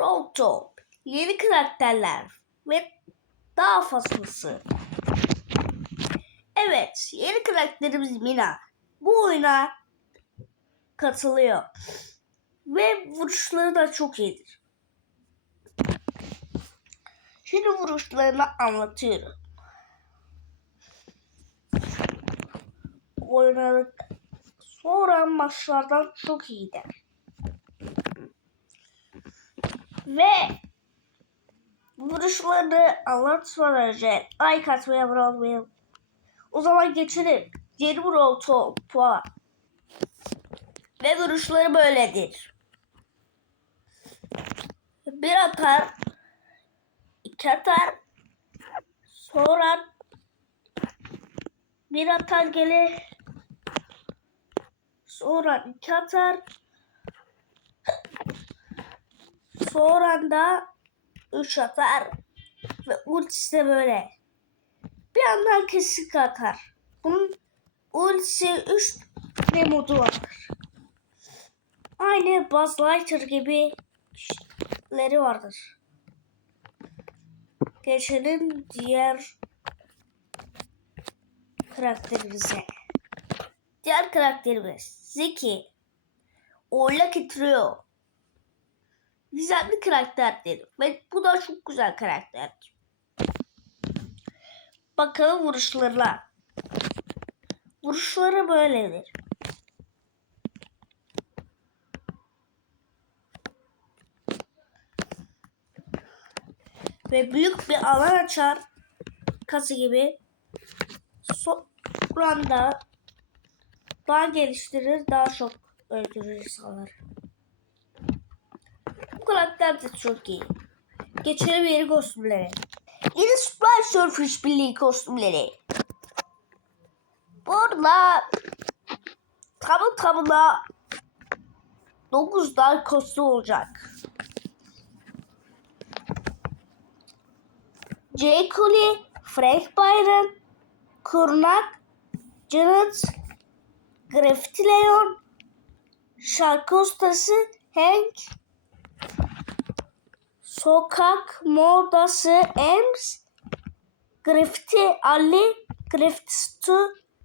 Proto, yeni karakterler ve daha fazlası. Evet, yeni karakterimiz Mina bu oyuna katılıyor. Ve vuruşları da çok iyidir. Şimdi vuruşlarını anlatıyorum. Oynadık. Sonra maçlardan çok iyidir. Ve vuruşlarını anlatmadan önce like atmayı abone. O zaman geçelim. Yeni vur topa. Ve vuruşları böyledir. Bir atar, iki atar, sonra bir atar gelir, sonra iki atar, sonra da üç atar ve ultisi de böyle. Bir yandan kesik atar. Bunun ultisi üç ne modu vardır. Aynı Buzz Lightyear gibi leri vardır. Geçelim diğer karakterimize. Diğer karakterimiz Zeki. Oradaki Trio. Güzel bir karakterdir. Ve bu da çok güzel karakterdir. Bakalım vuruşlarına. Vuruşları böyledir. ve büyük bir alan açar kası gibi. Sonra da daha geliştirir, daha çok öldürür insanları. Bu karakter de çok iyi. Geçelim yeni kostümlere. Yeni Super Surfer Birliği kostümleri. Burada tamı tamına 9 tane kostüm olacak. J. Cooley, Frank Byron, Kurnak, Janet, Graffiti Leon, şarkı ustası Hank, sokak modası Ems, Graffiti Ali, Graffiti Stu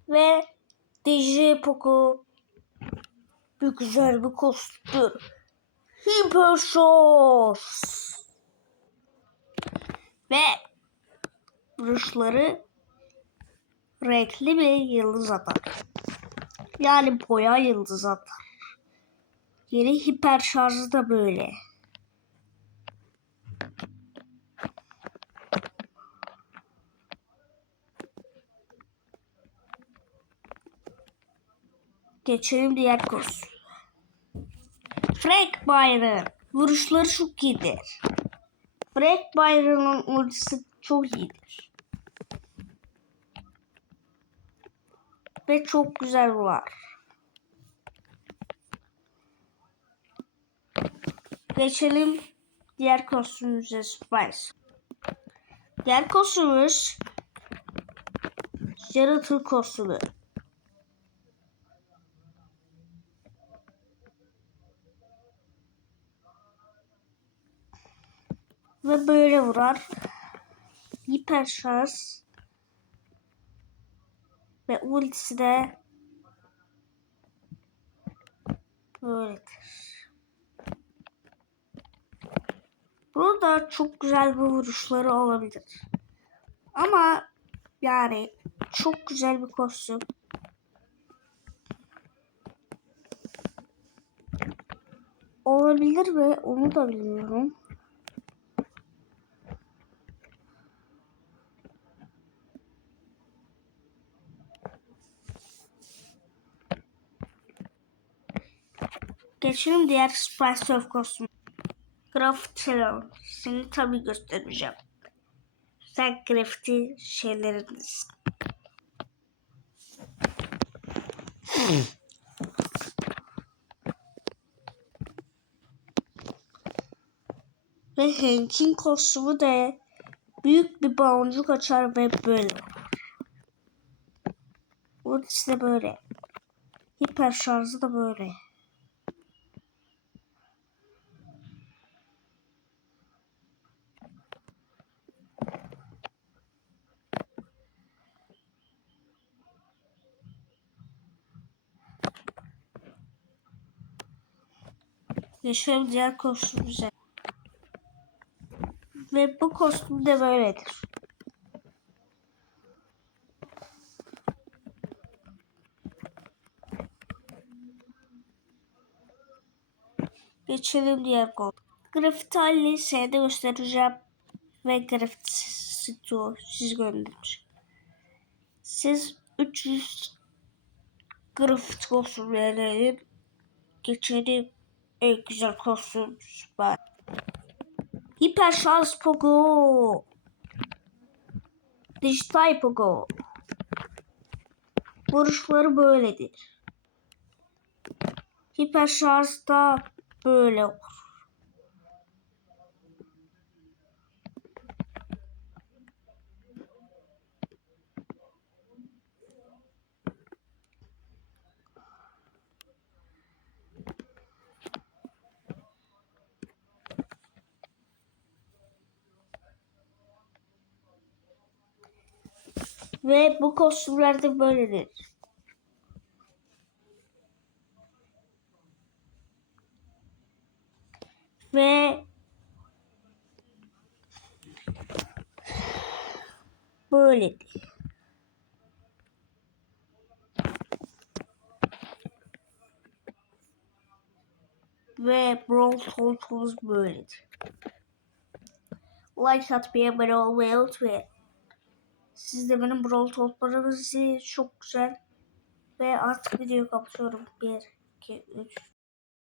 ve DJ Poco. Bir güzel bir kostüm. Hyper Shorts. Ve vuruşları renkli bir yıldız atar. Yani boya yıldız atar. Yeni hiper şarjı da böyle. Geçelim diğer kurs. Frank Byron. Vuruşları çok iyidir. Frank Byron'un ultisi çok iyidir. Ve çok güzel var. Geçelim diğer kostümümüze Spice. Diğer kostümümüz Yaratır kostümü. Ve böyle vurar. Hiper şans. Ve ultisi de böyledir. Burada çok güzel bir vuruşları olabilir. Ama yani çok güzel bir kostüm. Olabilir ve onu da bilmiyorum. Geçelim diğer Spice Surf kostümü. Graffiti Seni tabii göstereceğim. Sen graffiti şeylerindesin. ve Hank'in kostümü de büyük bir boncuk açar ve böyle. Bu işte böyle. Hiper şarjı da böyle. Geçelim diğer kostümümüze. Ve bu kostüm de böyledir. Geçelim diğer kostüm. Grafiti halini seyde göstereceğim. Ve grafiti stoğu siz göndermiş. Siz 300 grafiti kostümlerinin geçelim en güzel kostüm süper. Hiper şans Pogo. Dijital Pogo. Vuruşları böyledir. Hiper şarj da böyle olur. Ve bu kostümler de böyledir. Ve böyledir. Ve Brawl Talk'umuz böyledir. Like atmayı, abone olmayı unutmayın. Siz de benim Brawl Talk'larımı. Çok güzel. Ve artık videoyu kapatıyorum. 1, 2, 3,